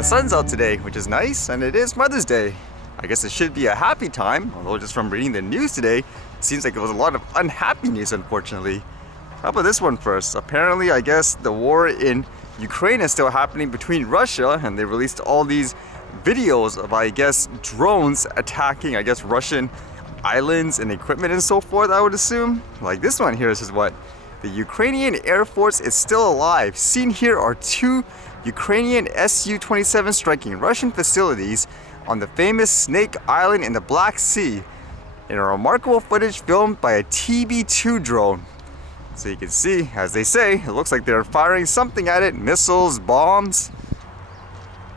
The sun's out today, which is nice, and it is Mother's Day. I guess it should be a happy time, although just from reading the news today, it seems like it was a lot of unhappy news, unfortunately. How about this one first? Apparently, I guess the war in Ukraine is still happening between Russia, and they released all these videos of, I guess, drones attacking, I guess, Russian islands and equipment and so forth, I would assume. Like this one here says what? The Ukrainian Air Force is still alive. Seen here are two Ukrainian Su-27 striking Russian facilities on the famous Snake Island in the Black Sea in a remarkable footage filmed by a TB2 drone. So you can see, as they say, it looks like they're firing something at it, missiles, bombs.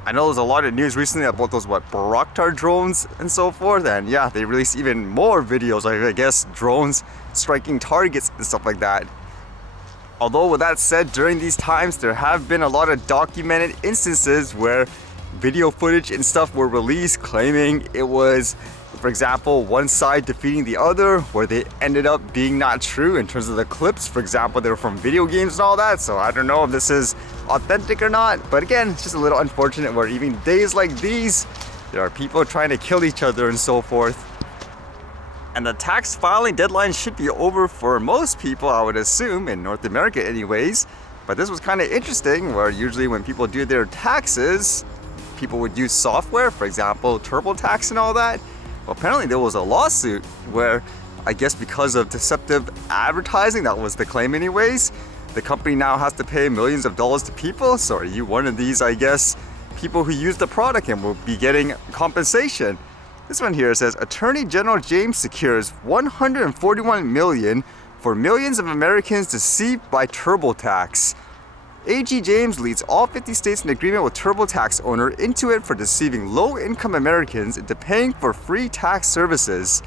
I know there's a lot of news recently about those, Bayraktar drones and so forth, and yeah, they released even more videos, like, I guess, drones striking targets and stuff like that. Although with that said, during these times, there have been a lot of documented instances where video footage and stuff were released claiming it was, for example, one side defeating the other, where they ended up being not true in terms of the clips. For example, they were from video games and all that, so I don't know if this is authentic or not. But again, it's just a little unfortunate where even days like these, there are people trying to kill each other and so forth. And the tax filing deadline should be over for most people, I would assume, in North America anyways. But this was kind of interesting, where usually when people do their taxes, people would use software, for example, TurboTax and all that. Well, apparently there was a lawsuit where, I guess because of deceptive advertising, that was the claim anyways, the company now has to pay millions of dollars to people. So are you one of these, I guess, people who use the product and will be getting compensation? This one here says, Attorney General James secures $141 million for millions of Americans deceived by TurboTax. AG James leads all 50 states in agreement with TurboTax owner Intuit for deceiving low-income Americans into paying for free tax services.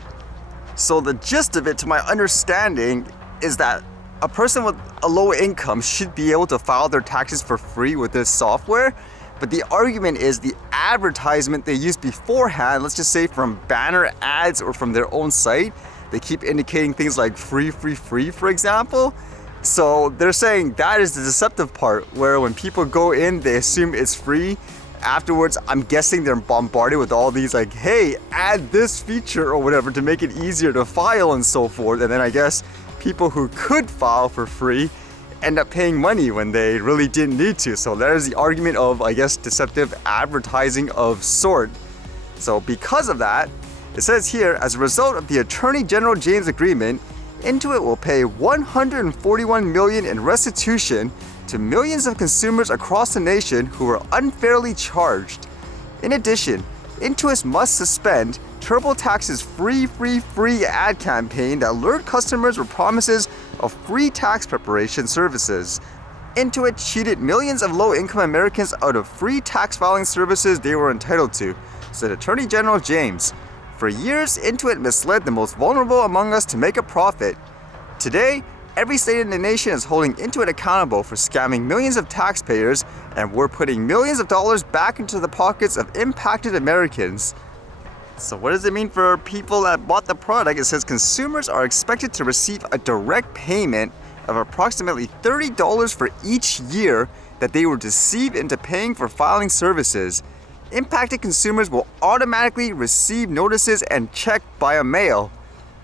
So the gist of it, to my understanding, is that a person with a low income should be able to file their taxes for free with this software. But the argument is the advertisement they use beforehand, let's just say from banner ads or from their own site, they keep indicating things like free, for example. So they're saying that is the deceptive part, where when people go in, they assume it's free. Afterwards, I'm guessing they're bombarded with all these like, hey, add this feature or whatever to make it easier to file and so forth. And then I guess people who could file for free end up paying money when they really didn't need to. So there's the argument of, I guess, deceptive advertising of sort. So because of that, it says here, as a result of the Attorney General James agreement, Intuit will pay $141 million in restitution to millions of consumers across the nation who were unfairly charged. In addition, Intuit must suspend TurboTax's free ad campaign that lured customers with promises of free tax preparation services. Intuit cheated millions of low-income Americans out of free tax filing services they were entitled to, said Attorney General James. For years, Intuit misled the most vulnerable among us to make a profit. Today, every state in the nation is holding Intuit accountable for scamming millions of taxpayers, and we're putting millions of dollars back into the pockets of impacted Americans. So what does it mean for people that bought the product? It says consumers are expected to receive a direct payment of approximately $30 for each year that they were deceived into paying for filing services. Impacted consumers will automatically receive notices and check by mail.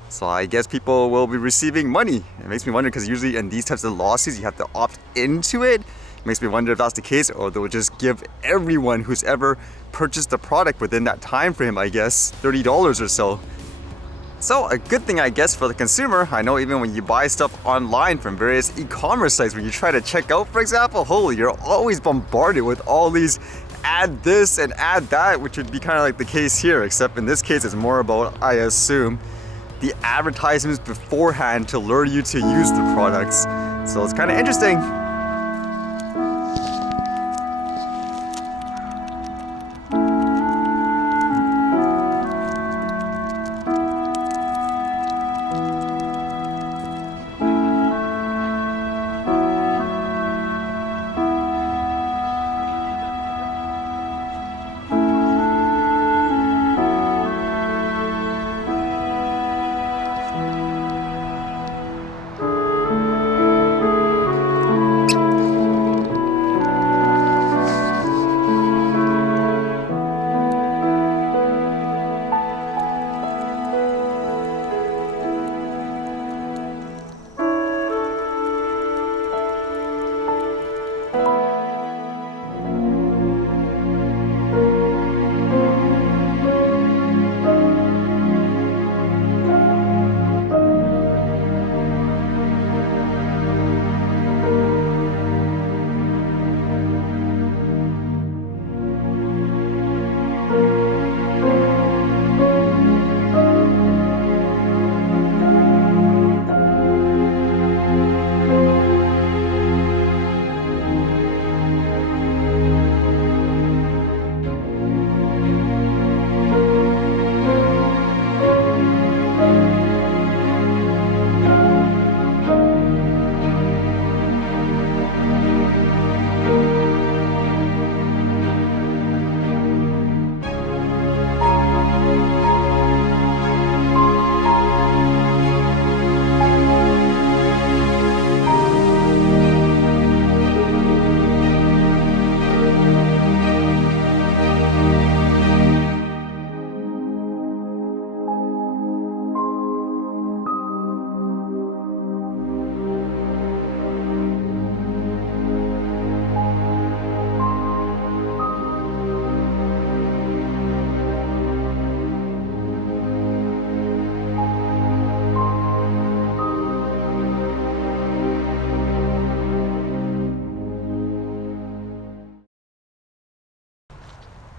So I guess people will be receiving money. It makes me wonder, because usually in these types of lawsuits you have to opt into it. It makes me wonder if that's the case, or they'll just give everyone who's ever purchased the product within that time frame, I guess, $30 or so. So a good thing, I guess, for the consumer. I know even when you buy stuff online from various e-commerce sites, when you try to check out, for example, you're always bombarded with all these add this and add that, which would be kind of like the case here, except in this case it's more about, I assume, the advertisements beforehand to lure you to use the products. So it's kind of interesting.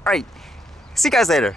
Alright, see you guys later.